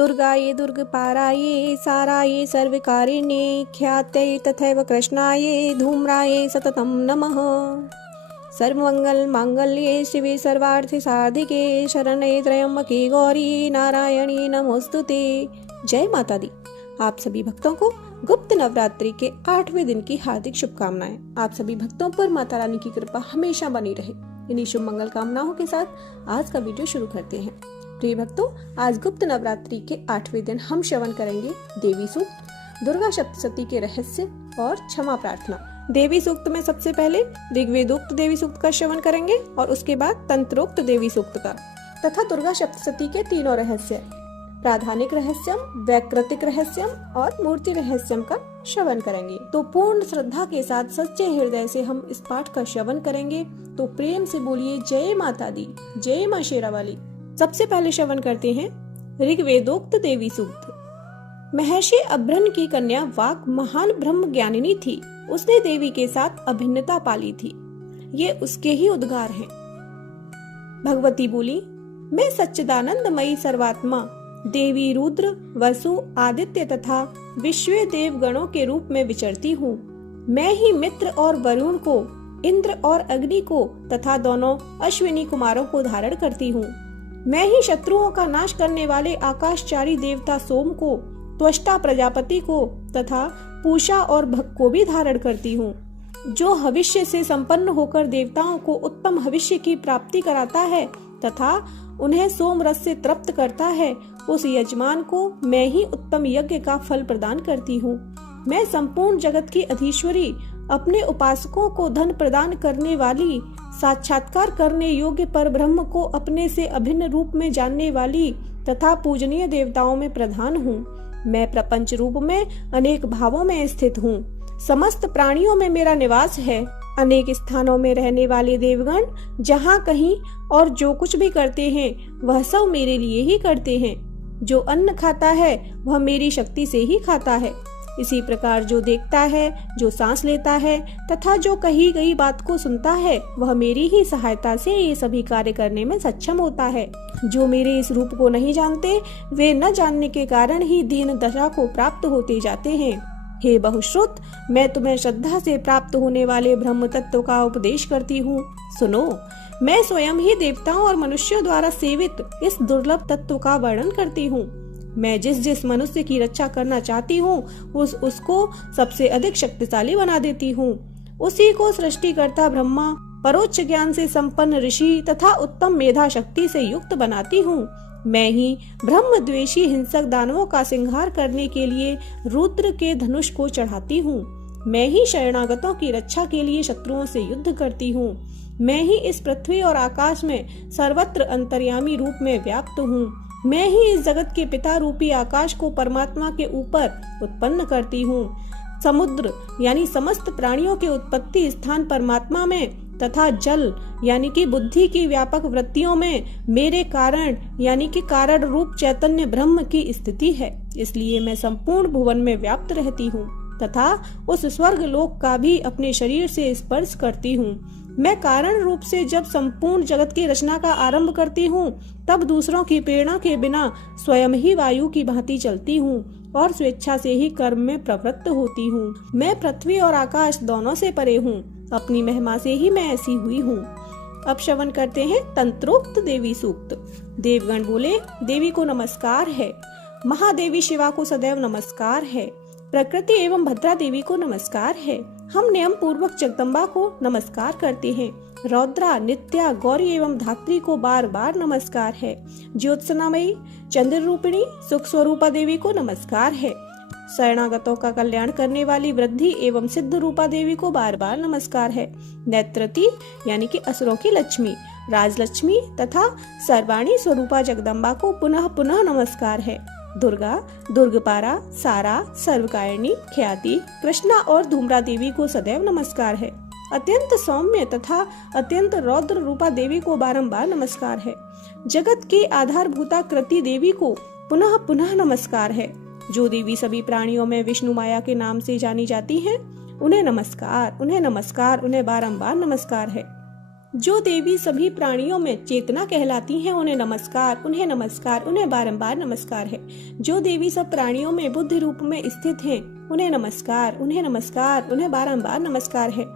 दुर्गायै दुर्गपारायै सारायै सर्वकारिण्यै ख्यात्यै तथैव कृष्णायै धूम्रायै सततं नमः। सर्वमंगल मांगल्ये शिवे सर्वार्थ साधिके शरण्ये त्र्यंबके गौरी नारायणी नमोस्तुते। जय माता दी। आप सभी भक्तों को गुप्त नवरात्रि के 8वें दिन की हार्दिक शुभकामनाएं। आप सभी भक्तों पर माता रानी की कृपा हमेशा बनी रहे। इन्हीं शुभ मंगल कामनाओं के साथ आज का वीडियो शुरू करते हैं। प्रिय भक्तों, आज गुप्त नवरात्रि के 8वें दिन हम श्रवण करेंगे देवी सूक्त, दुर्गा सप्तशती के रहस्य और क्षमा प्रार्थना। देवी सूक्त में सबसे पहले ऋग्वेदोक्त देवी सूक्त का श्रवण करेंगे और उसके बाद तंत्रोक्त देवी सूक्त का तथा दुर्गा सप्तशती के तीनों रहस्य, प्राधानिक रहस्यम, वैकृतिक रहस्यम और मूर्ति रहस्यम का श्रवण करेंगे। तो पूर्ण श्रद्धा के साथ सच्चे हृदय से हम इस पाठ का श्रवण करेंगे। तो प्रेम से बोलिए जय माता दी, जय माँ शेरावाली। सबसे पहले श्रवण करते हैं ऋग्वेदोक्त देवी सूक्त। महर्षि अभ्रन की कन्या वाक महान ब्रह्म ज्ञानिनी थी। उसने देवी के साथ अभिन्नता पाली थी। ये उसके ही उद्गार हैं। भगवती बोली, मैं सच्चिदानंदमयी सर्वात्मा देवी रुद्र, वसु, आदित्य तथा विश्व देव गणों के रूप में विचरती हूँ। मैं ही मित्र और वरुण को, इंद्र और अग्नि को तथा दोनों अश्विनी कुमारों को धारण करती हूँ। मैं ही शत्रुओं का नाश करने वाले आकाशचारी देवता सोम को, त्वष्टा प्रजापति को तथा पूषा और भग को भी धारण करती हूँ। जो हविष्य से संपन्न होकर देवताओं को उत्तम हविष्य की प्राप्ति कराता है तथा उन्हें सोम रस से तृप्त करता है, उस यजमान को मैं ही उत्तम यज्ञ का फल प्रदान करती हूँ। मैं संपूर्ण जगत की अधीश्वरी, अपने उपासकों को धन प्रदान करने वाली, साक्षात्कार करने योग्य पर ब्रह्म को अपने से अभिन्न रूप में जानने वाली तथा पूजनीय देवताओं में प्रधान हूँ। मैं प्रपंच रूप में अनेक भावों में स्थित हूँ। समस्त प्राणियों में मेरा निवास है। अनेक स्थानों में रहने वाले देवगण जहाँ कहीं और जो कुछ भी करते हैं वह सब मेरे लिए ही करते हैं। जो अन्न खाता है वह मेरी शक्ति से ही खाता है। इसी प्रकार जो देखता है, जो सांस लेता है तथा जो कही गई बात को सुनता है वह मेरी ही सहायता से ये सभी कार्य करने में सक्षम होता है। जो मेरे इस रूप को नहीं जानते वे न जानने के कारण ही दीन दशा को प्राप्त होते जाते हैं। हे बहुश्रुत, मैं तुम्हें श्रद्धा से प्राप्त होने वाले ब्रह्म तत्व का उपदेश करती हूँ। सुनो, मैं स्वयं ही देवताओं और मनुष्यों द्वारा सेवित इस दुर्लभ तत्व का वर्णन करती हूँ। मैं जिस जिस मनुष्य की रक्षा करना चाहती हूँ उसको सबसे अधिक शक्तिशाली बना देती हूँ। उसी को सृष्टिकर्ता ब्रह्मा, परोक्ष ज्ञान से संपन्न ऋषि तथा उत्तम मेधा शक्ति से युक्त बनाती हूँ। मैं ही ब्रह्म द्वेषी हिंसक दानवों का संहार करने के लिए रुद्र के धनुष को चढ़ाती हूँ। मैं ही शरणागतों की रक्षा के लिए शत्रुओं से युद्ध करती हूँ। मैं ही इस पृथ्वी और आकाश में सर्वत्र अंतर्यामी रूप में व्याप्त हूँ। मैं ही इस जगत के पिता रूपी आकाश को परमात्मा के ऊपर उत्पन्न करती हूँ। समुद्र यानी समस्त प्राणियों के उत्पत्ति स्थान परमात्मा में तथा जल यानी कि बुद्धि की व्यापक वृत्तियों में मेरे कारण यानी कि कारण रूप चैतन्य ब्रह्म की स्थिति है। इसलिए मैं संपूर्ण भुवन में व्याप्त रहती हूँ तथा उस स्वर्ग लोक का भी अपने शरीर से स्पर्श करती हूँ। मैं कारण रूप से जब संपूर्ण जगत की रचना का आरंभ करती हूँ तब दूसरों की प्रेरणा के बिना स्वयं ही वायु की भांति चलती हूँ और स्वेच्छा से ही कर्म में प्रवृत्त होती हूँ। मैं पृथ्वी और आकाश दोनों से परे हूँ। अपनी महिमा से ही मैं ऐसी हुई हूँ। अब श्रवण करते हैं तंत्रोक्त देवी सूक्त। देवगण बोले, देवी को नमस्कार है। महादेवी शिवा को सदैव नमस्कार है। प्रकृति एवं भद्रा देवी को नमस्कार है। हम नियम पूर्वक जगदम्बा को नमस्कार करते हैं। रौद्रा, नित्या, गौरी एवं धात्री को बार बार नमस्कार है। ज्योत्सनामयी, चंद्र रूपिणी, सुख स्वरूपा देवी को नमस्कार है। शरणागतों का कल्याण करने वाली वृद्धि एवं सिद्ध रूपा देवी को बार बार नमस्कार है। नेत्रती यानी कि असुरों की लक्ष्मी, राजलक्ष्मी तथा सर्वाणी स्वरूपा जगदम्बा को पुनः पुनः नमस्कार है। दुर्गा, दुर्गपारा, सारा, सर्वकारिणी, ख्याति, कृष्णा और धूम्रा देवी को सदैव नमस्कार है। अत्यंत सौम्य तथा अत्यंत रौद्र रूपा देवी को बारंबार नमस्कार है। जगत की आधारभूता कृति देवी को पुनः पुनः नमस्कार है। जो देवी सभी प्राणियों में विष्णु माया के नाम से जानी जाती हैं, उन्हें नमस्कार, उन्हें नमस्कार, उन्हें बारंबार नमस्कार है। जो देवी सभी प्राणियों में चेतना कहलाती हैं, उन्हें नमस्कार, उन्हें नमस्कार, उन्हें बारंबार नमस्कार है। जो देवी सब प्राणियों में बुद्धि रूप में स्थित हैं, उन्हें नमस्कार, उन्हें नमस्कार, उन्हें बारंबार नमस्कार है।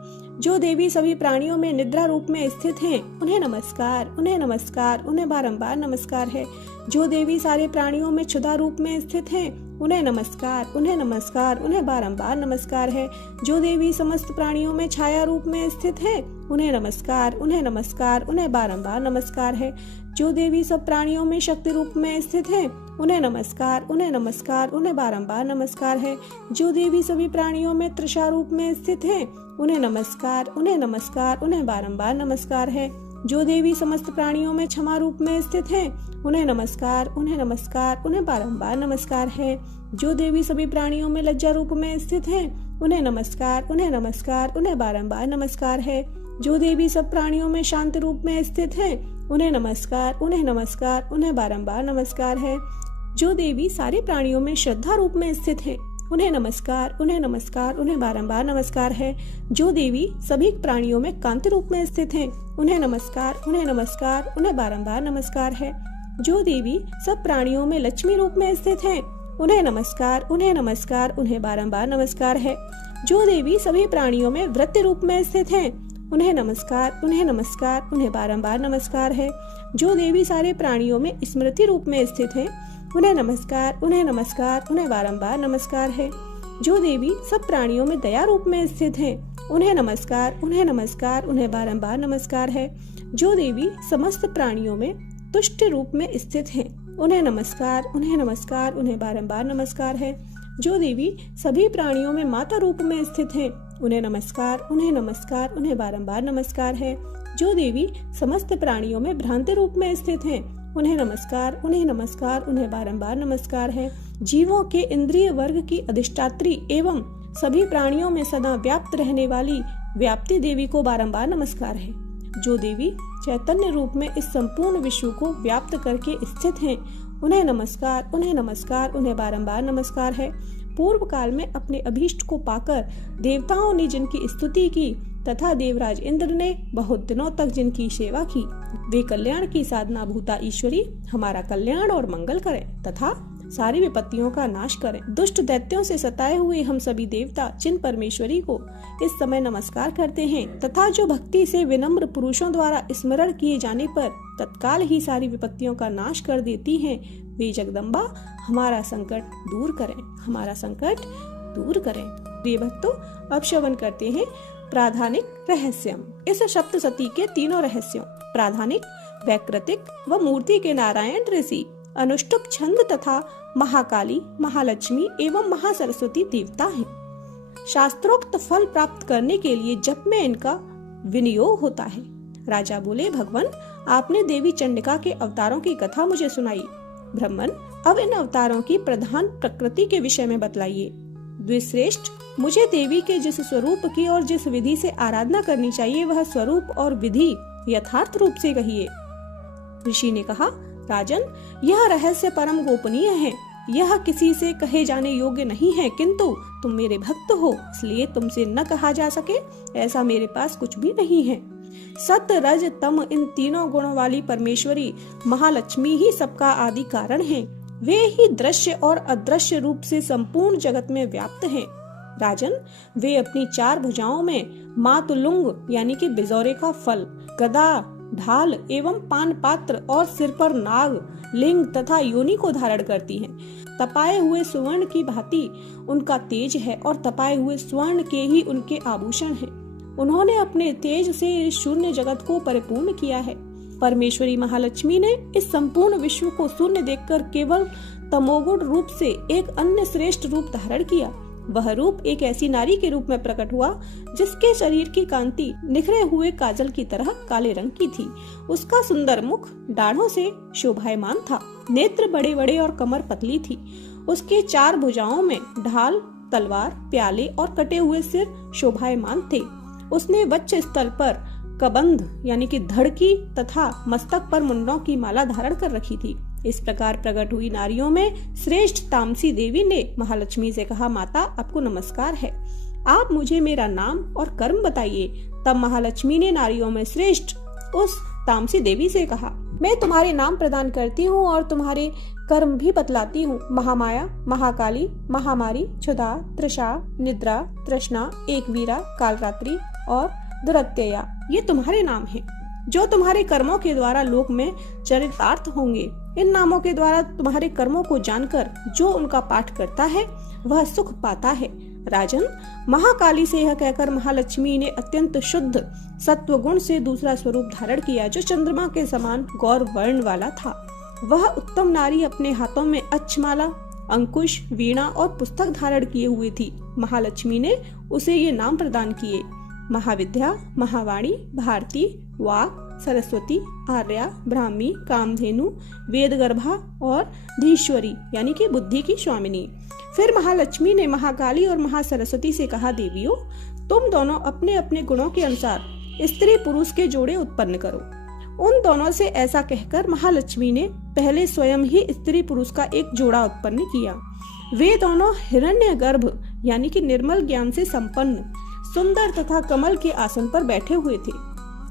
जो देवी सभी प्राणियों में निद्रा रूप में स्थित हैं, उन्हें नमस्कार, उन्हें नमस्कार, उन्हें बारंबार नमस्कार है। जो देवी सारे प्राणियों में क्षुधा रूप में स्थित हैं, उन्हें नमस्कार, उन्हें नमस्कार, उन्हें बारंबार नमस्कार है। जो देवी समस्त प्राणियों में छाया रूप में स्थित है, उन्हें नमस्कार, उन्हें नमस्कार, उन्हें बारंबार नमस्कार है। जो देवी सब प्राणियों में शक्ति रूप में स्थित है, उन्हें नमस्कार, उन्हें नमस्कार, उन्हें बारंबार नमस्कार है। जो देवी सभी प्राणियों में तृषा रूप में स्थित है, उन्हें नमस्कार, उन्हें नमस्कार, उन्हें बारंबार नमस्कार है। जो देवी समस्त प्राणियों में क्षमा रूप में स्थित है, उन्हें नमस्कार, उन्हें नमस्कार, उन्हें बारंबार नमस्कार है। जो देवी सभी प्राणियों में लज्जा रूप में स्थित है, उन्हें नमस्कार, उन्हें नमस्कार, उन्हें बारंबार नमस्कार है। जो देवी सब प्राणियों में शांत रूप में स्थित है, उन्हें नमस्कार, उन्हें नमस्कार, उन्हें बारंबार नमस्कार है। जो देवी सारे प्राणियों में श्रद्धा रूप में स्थित है, उन्हें नमस्कार, उन्हें नमस्कार, उन्हें बारंबार नमस्कार है। जो देवी सभी प्राणियों में कांति रूप में स्थित है, उन्हें नमस्कार, उन्हें नमस्कार, उन्हें बारंबार नमस्कार है। जो देवी सब प्राणियों में लक्ष्मी रूप में स्थित है, उन्हें नमस्कार, उन्हें नमस्कार, उन्हें बारंबार नमस्कार है। जो देवी सभी प्राणियों में वृत्ति रूप में स्थित है, उन्हें नमस्कार, उन्हें नमस्कार, उन्हें बारंबार नमस्कार है। जो देवी सारे प्राणियों में स्मृति रूप में स्थित है, उन्हें नमस्कार, उन्हें नमस्कार, उन्हें बारंबार नमस्कार है। जो देवी सब प्राणियों में दया रूप में स्थित है, उन्हें नमस्कार, उन्हें नमस्कार, उन्हें बारंबार नमस्कार है। जो देवी समस्त प्राणियों में तुष्ट रूप में स्थित है, उन्हें नमस्कार, उन्हें नमस्कार, उन्हें बारंबार नमस्कार है। जो देवी सभी प्राणियों में माता रूप में स्थित है, उन्हें नमस्कार, उन्हें नमस्कार, उन्हें बारंबार नमस्कार है। जो देवी समस्त प्राणियों में भ्रांति रूप में स्थित है, उन्हें नमस्कार, उन्हें नमस्कार, उन्हें बारंबार नमस्कार है। जीवों के इंद्रिय वर्ग की अधिष्ठात्री एवं सभी प्राणियों में सदा व्याप्त रहने वाली व्याप्ति देवी को बारंबार नमस्कार है। जो देवी चैतन्य रूप में इस संपूर्ण विश्व को व्याप्त करके स्थित हैं, उन्हें नमस्कार, उन्हें नमस्कार, उन्हें बारंबार नमस्कार है। पूर्व काल में अपने अभीष्ट को पाकर देवताओं ने जिनकी स्तुति की तथा देवराज इंद्र ने बहुत दिनों तक जिनकी सेवा की, वे कल्याण की साधना भूता ईश्वरी हमारा कल्याण और मंगल करें तथा सारी विपत्तियों का नाश करें। दुष्ट दैत्यों से सताए हुए हम सभी देवता जिन परमेश्वरी को इस समय नमस्कार करते हैं तथा जो भक्ति से विनम्र पुरुषों द्वारा स्मरण किए जाने पर तत्काल ही सारी विपत्तियों का नाश कर देती हैं, वे जगदम्बा हमारा संकट दूर करें, हमारा संकट दूर करें। प्रिय भक्तों, अब श्रवण करते हैं प्राधानिक रहस्यम। इस सप्तशती के तीनों रहस्यों प्राधानिक, वैकृतिक व मूर्ति के नारायण ऋषि, अनुष्टुप छंद तथा महाकाली, महालक्ष्मी एवं महासरस्वती देवता हैं। शास्त्रोक्त फल प्राप्त करने के लिए जप में इनका विनियोग होता है। राजा बोले, भगवान आपने देवी चंडिका के अवतारों की कथा मुझे सुनाई। ब्राह्मण, अब इन अवतारों की प्रधान प्रकृति के विषय में बतलाइए। द्विश्रेष्ठ, मुझे देवी के जिस स्वरूप की और जिस विधि से आराधना करनी चाहिए वह स्वरूप और विधि यथार्थ रूप से कहिए। ऋषि ने कहा, राजन, यह रहस्य परम गोपनीय है, यह किसी से कहे जाने योग्य नहीं है, किंतु तुम मेरे भक्त हो इसलिए तुमसे न कहा जा सके ऐसा मेरे पास कुछ भी नहीं है। सत, रज, तम इन तीनों गुणों वाली परमेश्वरी महालक्ष्मी ही सबका आदि कारण है। वे ही दृश्य और अदृश्य रूप से संपूर्ण जगत में व्याप्त हैं। राजन, वे अपनी 4 भुजाओं में मातुलुंग यानी कि बिजौरे का फल, गदा, ढाल एवं पान पात्र और सिर पर नाग, लिंग तथा योनि को धारण करती हैं। तपाए हुए स्वर्ण की भांति उनका तेज है और तपाए हुए स्वर्ण के ही उनके आभूषण हैं। उन्होंने अपने तेज से इस शून्य जगत को परिपूर्ण किया है। परमेश्वरी महालक्ष्मी ने इस संपूर्ण विश्व को शून्य देखकर केवल तमोगुण रूप से एक अन्य श्रेष्ठ रूप धारण किया। वह रूप एक ऐसी नारी के रूप में प्रकट हुआ जिसके शरीर की कांति निखरे हुए काजल की तरह काले रंग की थी। उसका सुंदर मुख दाढ़ों से शोभायमान था, नेत्र बड़े बड़े और कमर पतली थी। उसके 4 भुजाओं में ढाल, तलवार, प्याले और कटे हुए सिर शोभायमान थे। उसने वक्ष स्थल पर कबंध यानी कि धड़ की तथा मस्तक पर मुंडों की माला धारण कर रखी थी। इस प्रकार प्रकट हुई नारियों में श्रेष्ठ तामसी देवी ने महालक्ष्मी से कहा, माता आपको नमस्कार है, आप मुझे मेरा नाम और कर्म बताइए। तब महालक्ष्मी ने नारियों में श्रेष्ठ उस तामसी देवी से कहा, मैं तुम्हारे नाम प्रदान करती हूँ और तुम्हारे कर्म भी बतलाती हूँ। महामाया, महाकाली, महामारी, क्षुधा, तृषा, निद्रा, तृष्णा, एकवीरा, कालरात्रि और दुरत्यया, ये तुम्हारे नाम हैं, जो तुम्हारे कर्मों के द्वारा लोक में चरितार्थ होंगे। इन नामों के द्वारा तुम्हारे कर्मों को जानकर जो उनका पाठ करता है वह सुख पाता है। राजन, महाकाली से यह कहकर महालक्ष्मी ने अत्यंत शुद्ध सत्व गुण से दूसरा स्वरूप धारण किया, जो चंद्रमा के समान गौर वर्ण वाला था। वह उत्तम नारी अपने हाथों में अक्षमाला, अंकुश, वीणा और पुस्तक धारण किए हुई थी। महालक्ष्मी ने उसे ये नाम प्रदान किए: महाविद्या, महावाणी, भारती, वाक, सरस्वती, आर्या, ब्राह्मी, कामधेनु, वेदगर्भा और धीश्वरी यानी कि बुद्धि की स्वामिनी। फिर महालक्ष्मी ने महाकाली और महासरस्वती से कहा, देवियों, तुम दोनों अपने अपने गुणों के अनुसार स्त्री पुरुष के जोड़े उत्पन्न करो। उन दोनों से ऐसा कहकर महालक्ष्मी ने पहले स्वयं ही स्त्री पुरुष का एक जोड़ा उत्पन्न किया। वे दोनों हिरण्यगर्भ यानी कि निर्मल ज्ञान से संपन्न, सुंदर तथा कमल के आसन पर बैठे हुए थे।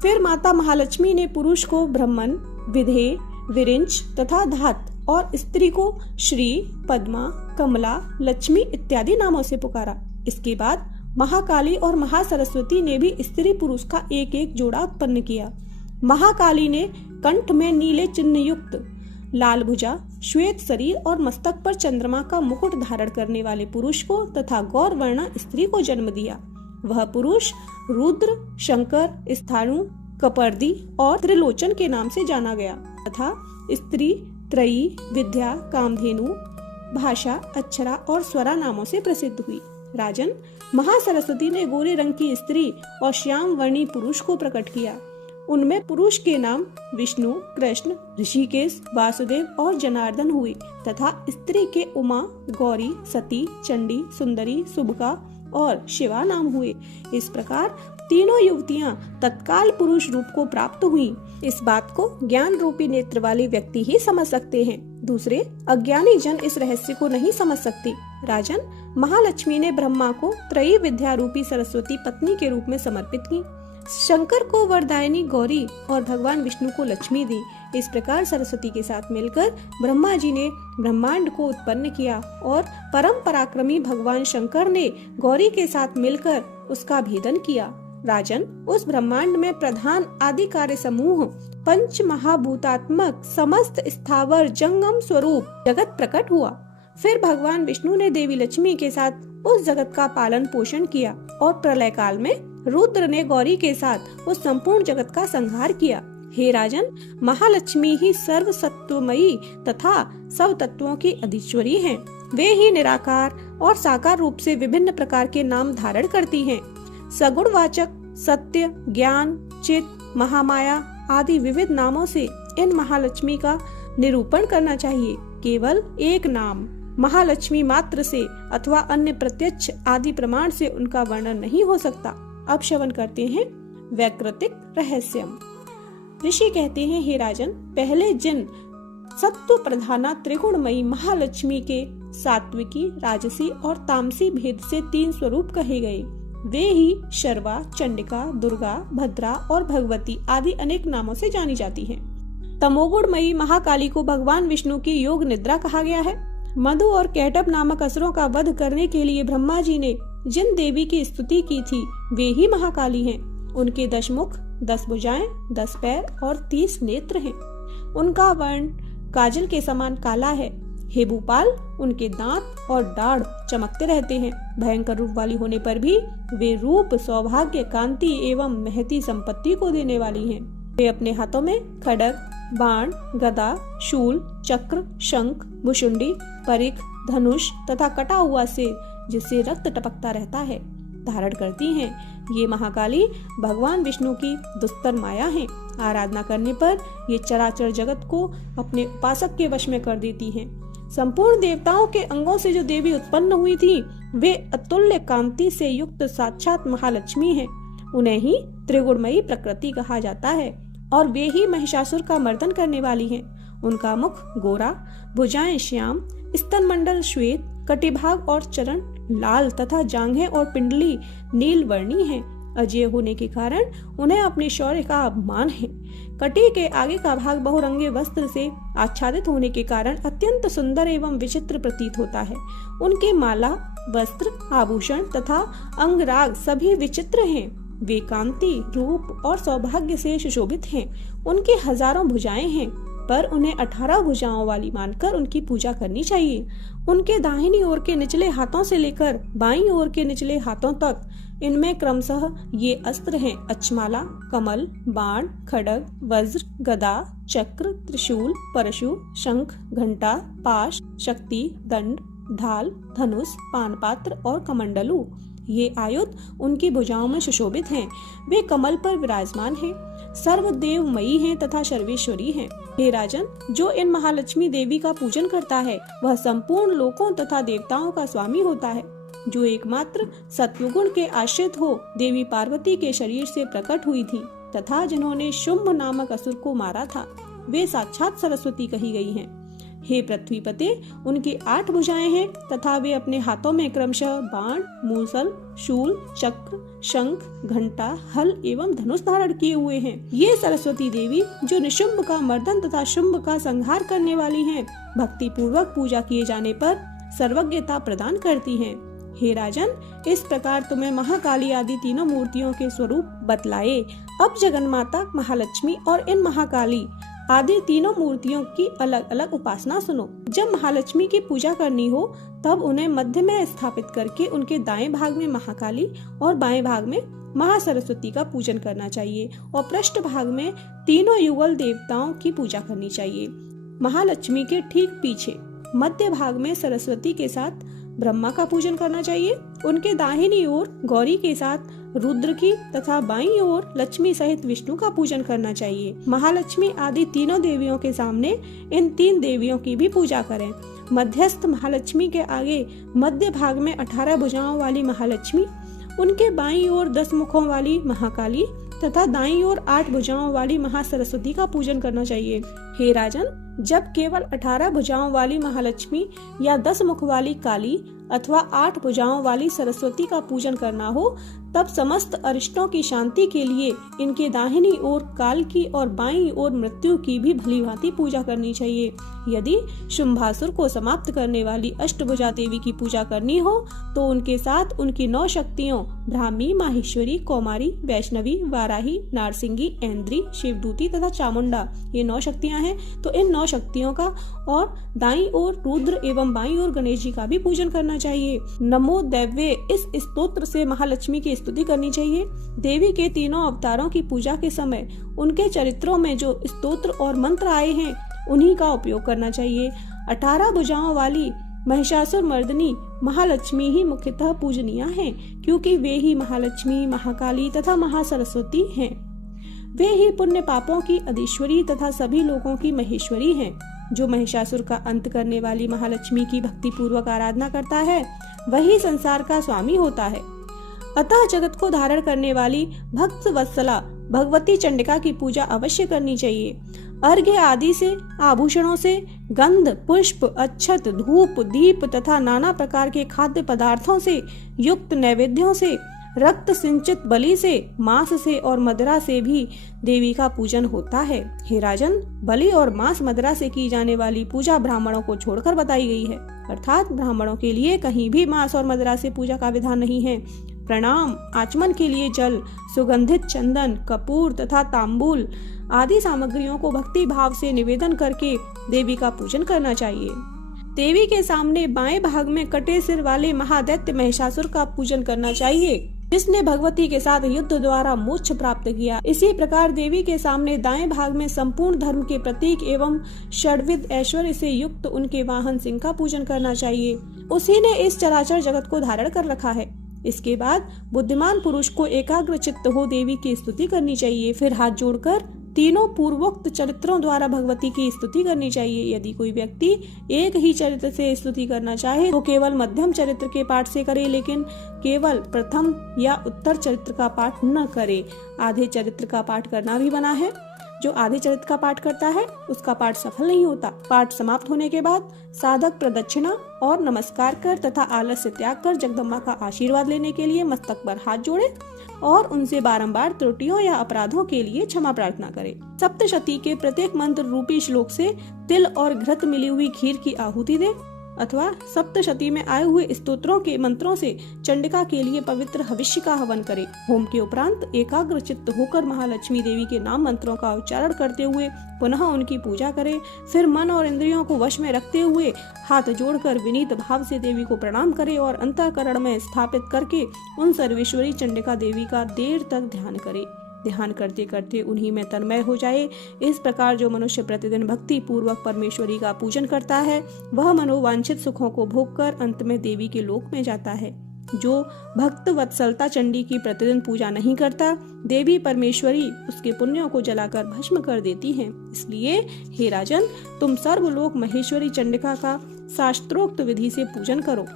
फिर माता महालक्ष्मी ने पुरुष को ब्रह्मन, विधेय, विरिंच तथा धात और स्त्री को श्री, पद्मा, कमला, लक्ष्मी इत्यादि नामों से पुकारा। इसके बाद महाकाली और महासरस्वती ने भी स्त्री पुरुष का एक एक जोड़ा उत्पन्न किया। महाकाली ने कंठ में नीले चिन्ह युक्त लाल भुजा, श्वेत शरीर और मस्तक पर चंद्रमा का मुकुट धारण करने वाले पुरुष को तथा गौर वर्णा स्त्री को जन्म दिया। वह पुरुष रुद्र, शंकर, स्थाणु, कपर्दी और त्रिलोचन के नाम से जाना गया तथा स्त्री त्रयी, विद्या, कामधेनु, भाषा, अक्षरा और स्वरा नामों से प्रसिद्ध हुई। राजन, महासरस्वती ने गोरे रंग की स्त्री और श्याम वर्णी पुरुष को प्रकट किया। उनमें पुरुष के नाम विष्णु, कृष्ण, ऋषिकेश, वासुदेव और जनार्दन हुए तथा स्त्री के उमा, गौरी, सती, चंडी, सुंदरी, सुबका और शिवा नाम हुए। इस प्रकार तीनों युवतियां तत्काल पुरुष रूप को प्राप्त हुईं। इस बात को ज्ञान रूपी नेत्र वाले व्यक्ति ही समझ सकते हैं, दूसरे अज्ञानी जन इस रहस्य को नहीं समझ सकते। राजन, महालक्ष्मी ने ब्रह्मा को त्रयी विद्या रूपी सरस्वती पत्नी के रूप में समर्पित की, शंकर को वरदायिनी गौरी और भगवान विष्णु को लक्ष्मी दी। इस प्रकार सरस्वती के साथ मिलकर ब्रह्मा जी ने ब्रह्मांड को उत्पन्न किया और परम पराक्रमी भगवान शंकर ने गौरी के साथ मिलकर उसका भेदन किया। राजन, उस ब्रह्मांड में प्रधान आदि कार्य समूह पंच महाभूतात्मक समस्त स्थावर जंगम स्वरूप जगत प्रकट हुआ। फिर भगवान विष्णु ने देवी लक्ष्मी के साथ उस जगत का पालन पोषण किया और प्रलय काल में रुद्र ने गौरी के साथ उस संपूर्ण जगत का संहार किया। हे राजन, महालक्ष्मी ही सर्व सत्वमयी तथा सब तत्वों की अधीश्वरी हैं। वे ही निराकार और साकार रूप से विभिन्न प्रकार के नाम धारण करती हैं। सगुणवाचक, सत्य, ज्ञान, चित, महामाया आदि विविध नामों से इन महालक्ष्मी का निरूपण करना चाहिए। केवल एक नाम महालक्ष्मी मात्र से अथवा अन्य प्रत्यक्ष आदि प्रमाण से उनका वर्णन नहीं हो सकता। अब श्रवण करते हैं वैकृतिक रहस्यम। ऋषि कहते हैं, हे राजन, पहले जिन सत्व प्रधाना त्रिगुणमयी महालक्ष्मी के सात्विकी, राजसी और तामसी भेद से 3 स्वरूप कहे गए। वे ही शर्वा, चंडिका, दुर्गा, भद्रा और भगवती आदि अनेक नामों से जानी जाती हैं। तमोगुणमयी महाकाली को भगवान विष्णु की योग निद्रा कहा गया है। मधु और कैटभ नामक असुरों का वध करने के लिए ब्रह्मा जी ने जिन देवी की स्तुति की थी वे ही महाकाली हैं। उनके 10 मुख, 10 भुजाएं, 10 पैर और 30 नेत्र हैं। उनका वर्ण काजल के समान काला है। हे भूपाल, उनके दांत और दाढ़ चमकते रहते हैं। भयंकर रूप वाली होने पर भी वे रूप, सौभाग्य, कांति एवं महती संपत्ति को देने वाली हैं। वे अपने हाथों में खड्ग, बाण, गदा, शूल, चक्र, शंख, भुशुंडी, परिख, धनुष तथा कटा हुआ सिर जिससे रक्त टपकता रहता है धारण करती हैं। ये महाकाली भगवान विष्णु की दुस्तर माया हैं। आराधना करने पर ये चराचर जगत को अपने उपासक के वश में कर देती हैं। संपूर्ण देवताओं के अंगों से जो देवी उत्पन्न हुई थी वे अतुल्य कांति से युक्त साक्षात महालक्ष्मी हैं। उन्हें ही त्रिगुणमयी प्रकृति कहा जाता है और वे ही महिषासुर का मर्दन करने वाली हैं। उनका मुख गोरा, भुजाएं श्याम, स्तन मंडल श्वेत, कटिभाग और चरण लाल तथा जांघें और पिंडली नील वर्णी हैं। अजेय होने के कारण उन्हें अपने शौर्य का अपमान है। कटी के आगे का भाग बहुरंगे वस्त्र से आच्छादित होने के कारण अत्यंत सुंदर एवं विचित्र प्रतीत होता है। उनके माला, वस्त्र, आभूषण तथा अंगराग सभी विचित्र हैं। वे कांति, रूप और सौभाग्य से सुशोभित हैं। उनके हजारों भुजाएं हैं, पर उन्हें 18 भुजाओं वाली मानकर उनकी पूजा करनी चाहिए। उनके दाहिनी ओर के निचले हाथों से लेकर बाईं ओर के निचले हाथों तक इनमें क्रमशः ये अस्त्र हैं: अचमाला, कमल, बाण, खड्ग, वज्र, गदा, चक्र, त्रिशूल, परशु, शंख, घंटा, पाश, शक्ति, दंड, ढाल, धनुष, पानपात्र और कमंडलू। ये आयुध उनकी भुजाओं में सुशोभित हैं। वे कमल पर विराजमान हैं, सर्वदेवमयी हैं तथा सर्वेश्वरी हैं। हे राजन, जो इन महालक्ष्मी देवी का पूजन करता है वह संपूर्ण लोकों तथा देवताओं का स्वामी होता है। जो एकमात्र सत्वगुण के आश्रित हो देवी पार्वती के शरीर से प्रकट हुई थी तथा जिन्होंने शुंभ नामक असुर को मारा था, वे साक्षात सरस्वती कही गई हैं। हे पृथ्वीपते, उनकी 8 भुजाएं हैं तथा वे अपने हाथों में क्रमशः बाण, मूसल, शूल, चक्र, शंख, घंटा, हल एवं धनुष धारण किए हुए हैं। ये सरस्वती देवी जो निशुंभ का मर्दन तथा शुंभ का संहार करने वाली हैं, भक्ति पूर्वक पूजा किए जाने पर सर्वज्ञता प्रदान करती हैं। हे राजन, इस प्रकार तुम्हें महाकाली आदि तीनों मूर्तियों के स्वरूप बतलाए। अब जगन्माता, महालक्ष्मी और इन महाकाली आदि तीनों मूर्तियों की अलग अलग उपासना सुनो। जब महालक्ष्मी की पूजा करनी हो तब उन्हें मध्य में स्थापित करके उनके दाएं भाग में महाकाली और बाएं भाग में महासरस्वती का पूजन करना चाहिए और पृष्ठ भाग में तीनों युगल देवताओं की पूजा करनी चाहिए। महालक्ष्मी के ठीक पीछे मध्य भाग में सरस्वती के साथ ब्रह्मा का पूजन करना चाहिए। उनके दाहिनी ओर गौरी के साथ रुद्र की तथा बाईं ओर लक्ष्मी सहित विष्णु का पूजन करना चाहिए। महालक्ष्मी आदि तीनों देवियों के सामने इन 3 देवियों की भी पूजा करें। मध्यस्थ महालक्ष्मी के आगे मध्य भाग में 18 भुजाओं वाली महालक्ष्मी, उनके बाईं ओर 10 मुखों वाली महाकाली तथा दाईं ओर 8 भुजाओं वाली महासरस्वती का पूजन करना चाहिए। हे राजन, जब केवल 18 भुजाओं वाली महालक्ष्मी या 10 मुख वाली काली अथवा 8 भुजाओं वाली सरस्वती का पूजन करना हो तब समस्त अरिष्टों की शांति के लिए इनके दाहिनी ओर काल की और बाईं ओर मृत्यु की भी भलीभांति पूजा करनी चाहिए। यदि शुंभासुर को समाप्त करने वाली अष्टभुजा देवी की पूजा करनी हो तो उनके साथ उनकी 9 शक्तियों ब्राह्मी, माहेश्वरी, कौमारी, वैष्णवी, वाराही, नारसिंगी, ऐन्द्री, शिवदूती तथा चामुंडा, ये 9 शक्तियां हैं। तो इन 9 शक्तियों का और दाईं ओर रुद्र एवं बाईं ओर गणेश जी का भी पूजन करना चाहिए। नमो दैव्ये, इस स्तोत्र से महालक्ष्मी की स्तुति करनी चाहिए। देवी के तीनों अवतारों की पूजा के समय उनके चरित्रों में जो स्तोत्र और मंत्र आए हैं उन्हीं का उपयोग करना चाहिए। 18 भुजाओं वाली महिषासुर मर्दिनी महालक्ष्मी ही मुख्यतः पूजनीय हैं, क्योंकि वे ही महालक्ष्मी, महाकाली तथा महासरस्वती हैं। वे ही पुण्य पापों की अधीश्वरी तथा सभी लोगों की महेश्वरी हैं। जो महिषासुर का अंत करने वाली महालक्ष्मी की भक्ति पूर्वक आराधना करता है वही संसार का स्वामी होता है। अतः जगत को धारण करने वाली भक्त वत्सला भगवती चंडिका की पूजा अवश्य करनी चाहिए। अर्घ्य आदि से, आभूषणों से, गंध, पुष्प, अक्षत, धूप, दीप तथा नाना प्रकार के खाद्य पदार्थों से युक्त नैवेद्यों से, रक्त सिंचित बलि से, मांस से और मदिरा से भी देवी का पूजन होता है। हे राजन, बलि और मांस मदिरा से की जाने वाली पूजा ब्राह्मणों को छोड़कर बताई गई है, अर्थात ब्राह्मणों के लिए कहीं भी मांस और मदिरा से पूजा का विधान नहीं है। प्रणाम, आचमन के लिए जल, सुगंधित चंदन, कपूर तथा तांबूल आदि सामग्रियों को भक्ति भाव से निवेदन करके देवी का पूजन करना चाहिए। देवी के सामने बाएं भाग में कटे सिर वाले महादैत्य महिषासुर का पूजन करना चाहिए, जिसने भगवती के साथ युद्ध द्वारा मोक्ष प्राप्त किया। इसी प्रकार देवी के सामने दाएं भाग में संपूर्ण धर्म के प्रतीक एवं षड्विध ऐश्वर्य से युक्त उनके वाहन सिंह का पूजन करना चाहिए। उसी ने इस चराचर जगत को धारण कर रखा है। इसके बाद बुद्धिमान पुरुष को एकाग्र चित्त हो देवी की स्तुति करनी चाहिए। फिर हाथ जोड़कर तीनों पूर्वोक्त चरित्रों द्वारा भगवती की स्तुति करनी चाहिए। यदि कोई व्यक्ति एक ही चरित्र से स्तुति करना चाहे तो केवल मध्यम चरित्र के पाठ से करे, लेकिन केवल प्रथम या उत्तर चरित्र का पाठ न करे। आधे चरित्र का पाठ करना भी मना है। जो आधे चरित्र का पाठ करता है उसका पाठ सफल नहीं होता। पाठ समाप्त होने के बाद साधक प्रदक्षिणा और नमस्कार कर तथा आलस्य त्याग कर जगदम्बा का आशीर्वाद लेने के लिए मस्तक पर हाथ जोड़े और उनसे बारंबार त्रुटियों या अपराधों के लिए क्षमा प्रार्थना करे। सप्तशती के प्रत्येक मंत्र रूपी श्लोक से तिल और घृत मिली हुई खीर की आहुति दे अथवा सप्तशती में आए हुए स्तोत्रों के मंत्रों से चंडिका के लिए पवित्र हविष्य का हवन करे। होम के उपरांत एकाग्र चित्त होकर महालक्ष्मी देवी के नाम मंत्रों का उच्चारण करते हुए पुनः उनकी पूजा करे। फिर मन और इंद्रियों को वश में रखते हुए हाथ जोड़कर विनीत भाव से देवी को प्रणाम करे और अंतःकरण में स्थापित करके उन सर्वेश्वरी चंडिका देवी का देर तक ध्यान करे। ध्यान करते करते उन्हीं में तन्मय हो जाए। इस प्रकार जो मनुष्य प्रतिदिन भक्ति पूर्वक परमेश्वरी का पूजन करता है वह मनोवांछित सुखों को भोगकर अंत में देवी के लोक में जाता है। जो भक्त वत्सलता चंडी की प्रतिदिन पूजा नहीं करता, देवी परमेश्वरी उसके पुण्यों को जलाकर भस्म कर देती हैं। इसलिए हे राजन, तुम सर्वलोक महेश्वरी चंडिका का शास्त्रोक्त विधि से पूजन करो,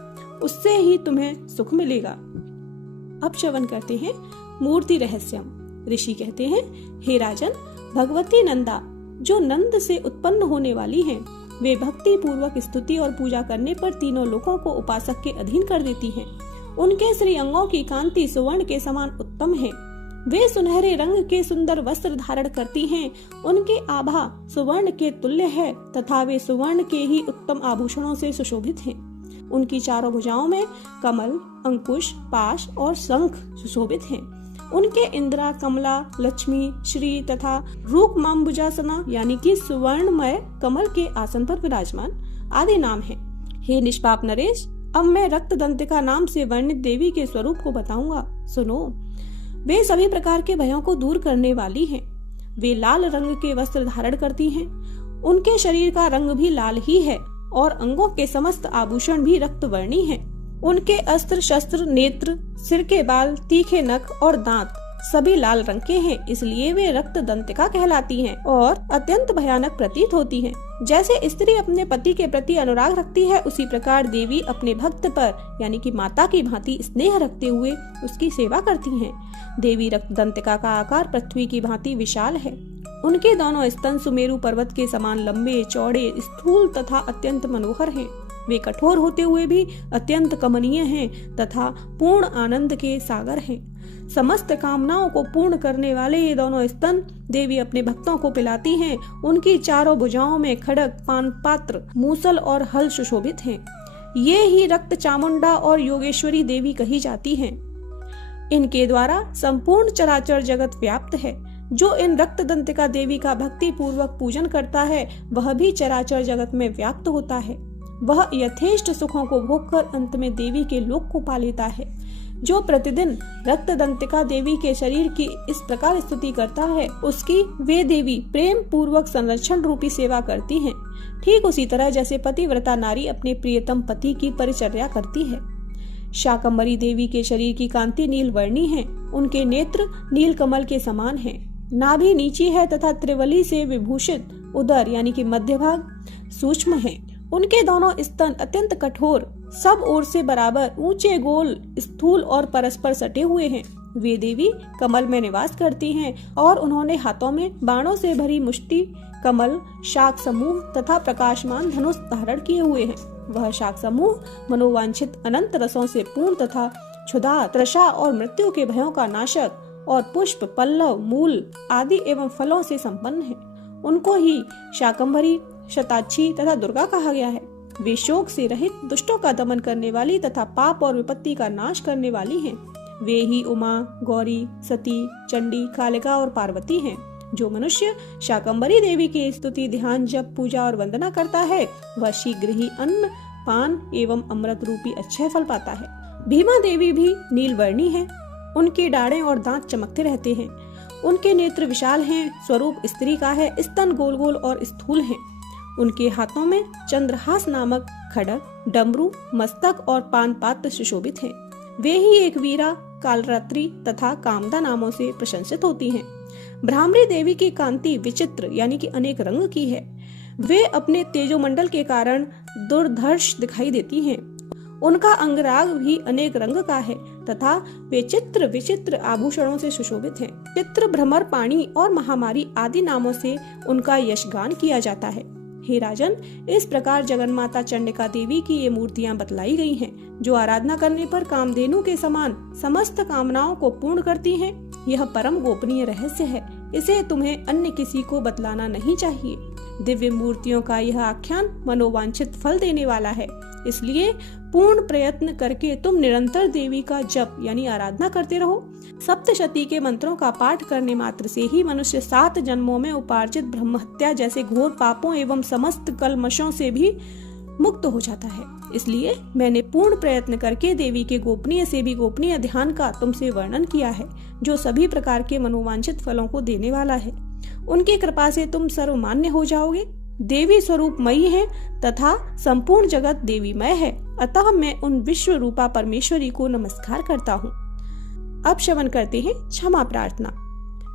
उससे ही तुम्हें सुख मिलेगा। अब श्रवण करते हैं मूर्ति रहस्यम। ऋषि कहते हैं, हे राजन, भगवती नंदा जो नंद से उत्पन्न होने वाली हैं, वे भक्ति पूर्वक स्तुति और पूजा करने पर तीनों लोकों को उपासक के अधीन कर देती हैं। उनके श्री अंगों की कांति सुवर्ण के समान उत्तम है। वे सुनहरे रंग के सुंदर वस्त्र धारण करती हैं। उनके आभा सुवर्ण के तुल्य है तथा वे सुवर्ण के ही उत्तम आभूषणों से सुशोभित हैं। उनकी चारों भुजाओं में कमल, अंकुश, पाश और शंख सुशोभित हैं। उनके इंद्रा, कमला, लक्ष्मी, श्री तथा रूपमाम्बुजासना यानी कि सुवर्णमय कमल के आसन पर विराजमान आदि नाम हैं। हे निष्पाप नरेश, अब मैं रक्तदंतिका नाम से वर्णित देवी के स्वरूप को बताऊंगा, सुनो। वे सभी प्रकार के भयों को दूर करने वाली हैं। वे लाल रंग के वस्त्र धारण करती हैं। उनके शरीर का रंग भी लाल ही है और अंगों के समस्त आभूषण भी रक्तवर्णी हैं। उनके अस्त्र शस्त्र, नेत्र, सिर के बाल, तीखे नख और दांत सभी लाल रंग के हैं। इसलिए वे रक्त दंतिका कहलाती हैं और अत्यंत भयानक प्रतीत होती हैं। जैसे स्त्री अपने पति के प्रति अनुराग रखती है, उसी प्रकार देवी अपने भक्त पर यानी कि माता की भांति स्नेह रखते हुए उसकी सेवा करती हैं। देवी रक्त दंतिका का आकार पृथ्वी की भांति विशाल है। उनके दोनों स्तन सुमेरु पर्वत के समान लंबे, चौड़े, स्थूल तथा अत्यंत मनोहर हैं। वे कठोर होते हुए भी अत्यंत कमनीय हैं तथा पूर्ण आनंद के सागर हैं। समस्त कामनाओं को पूर्ण करने वाले ये दोनों स्तन देवी अपने भक्तों को पिलाती हैं। उनकी चारों भुजाओं में खड्ग, पान पात्र, मूसल और हल सुशोभित हैं। ये ही रक्त चामुंडा और योगेश्वरी देवी कही जाती हैं। इनके द्वारा संपूर्ण चराचर जगत व्याप्त है। जो इन रक्त दंतिका देवी का भक्ति पूर्वक पूजन करता है वह भी चराचर जगत में व्याप्त होता है। वह यथेष्ट सुखों को भोगकर अंत में देवी के लोक को पा लेता है। जो प्रतिदिन रक्त दंतिका देवी के शरीर की इस प्रकार स्तुति करता है, उसकी वे देवी प्रेम पूर्वक संरक्षण रूपी सेवा करती हैं। ठीक उसी तरह जैसे पतिव्रता नारी अपने प्रियतम पति की परिचर्या करती है। शाकंभरी देवी के शरीर की कांति नील वर्णी है। उनके नेत्र नील कमल के समान हैं। नाभि नीची है तथा त्रिवली से विभूषित उदर यानी कि मध्य भाग सूक्ष्म है। उनके दोनों स्तन अत्यंत कठोर, सब ओर से बराबर, ऊंचे, गोल, स्थूल और परस्पर सटे हुए हैं। वे देवी कमल में निवास करती हैं और उन्होंने हाथों में बाणों से भरी मुष्टि, कमल, शाक समूह तथा प्रकाशमान धनुष धारण किए हुए हैं। वह शाक समूह मनोवांछित अनंत रसों से पूर्ण तथा क्षुधा, तृषा और मृत्यु के भयों का नाशक और पुष्प, पल्लव, मूल आदि एवं फलों से संपन्न है। उनको ही शाकंभरी, शताक्षी तथा दुर्गा कहा गया है। वे शोक से रहित, दुष्टों का दमन करने वाली तथा पाप और विपत्ति का नाश करने वाली हैं। वे ही उमा, गौरी, सती, चंडी, कालिका और पार्वती हैं। जो मनुष्य शाकंभरी देवी की स्तुति, ध्यान, जप, पूजा और वंदना करता है वह शीघ्र ही अन्न, पान एवं अमृत रूपी अक्षय फल पाता है। भीमा देवी भी नीलवर्णी है। उनके डाढ़े और दांत चमकते रहते हैं। उनके नेत्र विशाल हैं। स्वरूप स्त्री का है। स्तन गोल गोल और स्थूल हैं। उनके हाथों में चंद्रहास नामक खड्ग, डमरू, मस्तक और पान पात्र सुशोभित हैं। वे ही एक वीरा, कालरात्रि तथा कामदा नामों से प्रशंसित होती हैं। ब्राह्मणी देवी की कांति विचित्र यानी कि अनेक रंग की है। वे अपने तेजोमंडल के कारण दुर्धर्ष दिखाई देती हैं। उनका अंगराग भी अनेक रंग का है तथा वे चित्र विचित्र आभूषणों से सुशोभित हैं। चित्र, भ्रमर, पाणी और महामारी आदि नामों से उनका यशगान किया जाता है। हे राजन, इस प्रकार जगन्माता चंडिका देवी की ये मूर्तियां बतलाई गई हैं, जो आराधना करने पर कामधेनु के समान समस्त कामनाओं को पूर्ण करती हैं। यह परम गोपनीय रहस्य है, इसे तुम्हें अन्य किसी को बतलाना नहीं चाहिए। दिव्य मूर्तियों का यह आख्यान मनोवांछित फल देने वाला है, इसलिए पूर्ण प्रयत्न करके तुम निरंतर देवी का जप यानी आराधना करते रहो। सप्तशती के मंत्रों का पाठ करने मात्र से ही मनुष्य 7 जन्मों में उपार्जित ब्रह्महत्या जैसे घोर पापों एवं समस्त कलमशों से भी मुक्त हो जाता है। इसलिए मैंने पूर्ण प्रयत्न करके देवी के गोपनीय से भी गोपनीय ध्यान का तुमसे वर्णन किया है, जो सभी प्रकार के मनोवांछित फलों को देने वाला है। उनकी कृपा से तुम सर्वमान्य हो जाओगे। देवी स्वरूपमयी है तथा संपूर्ण जगत देवीमय है, अतः मैं उन विश्व रूपा परमेश्वरी को नमस्कार करता हूँ। अब श्रवण करते हैं क्षमा प्रार्थना।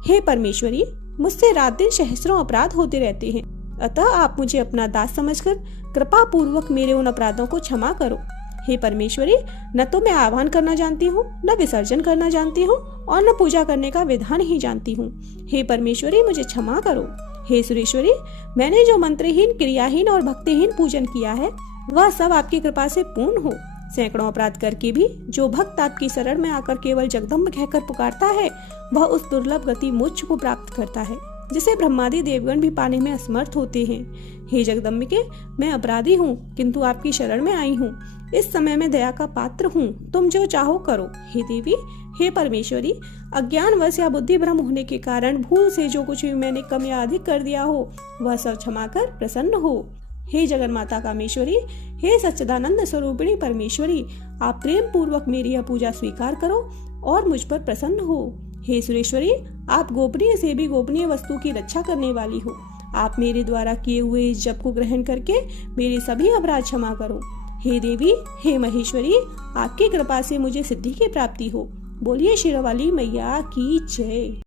हे परमेश्वरी, मुझसे रात दिन सहस्रों अपराध होते रहते हैं, अतः आप मुझे अपना दास समझकर कृपा पूर्वक मेरे उन अपराधों को क्षमा करो। हे परमेश्वरी, न तो मैं आह्वान करना जानती हूँ, न विसर्जन करना जानती हूँ और न पूजा करने का विधान ही जानती हूँ। हे परमेश्वरी, मुझे क्षमा करो। हे सुरेश्वरी, मैंने जो मंत्रहीन, क्रियाहीन और भक्तिहीन पूजन किया है, वह सब आपकी कृपा से पूर्ण हो। सैकड़ों अपराध करके भी जो भक्त आपकी शरण में आकर केवल जगदम्ब कहकर पुकारता है, वह उस दुर्लभ गति मोक्ष को प्राप्त करता है, जिसे ब्रह्मादि देवगण भी पाने में असमर्थ होते हैं। हे जगदम्बिके, मैं अपराधी हूँ, किंतु आपकी शरण में आई हूँ। इस समय में दया का पात्र हूँ, तुम जो चाहो करो। हे देवी, हे परमेश्वरी, अज्ञानवश या बुद्धि भ्रम होने के कारण भूल से जो कुछ भी मैंने कम या अधिक कर दिया हो, वह सब क्षमा कर प्रसन्न हो। हे जगन्माता कामेश्वरी, हे सच्चिदानंद स्वरूपिणी परमेश्वरी, आप प्रेम पूर्वक मेरी यह पूजा स्वीकार करो और मुझ पर प्रसन्न हो। हे सुरेश्वरी, आप गोपनीय से भी गोपनीय वस्तु की रक्षा करने वाली हो। आप मेरे द्वारा किए हुए इस जप को ग्रहण करके मेरे सभी अपराध क्षमा करो। हे देवी, हे महेश्वरी, आपकी कृपा से मुझे सिद्धि की प्राप्ति हो। बोलिए शेरावाली मैया की जय।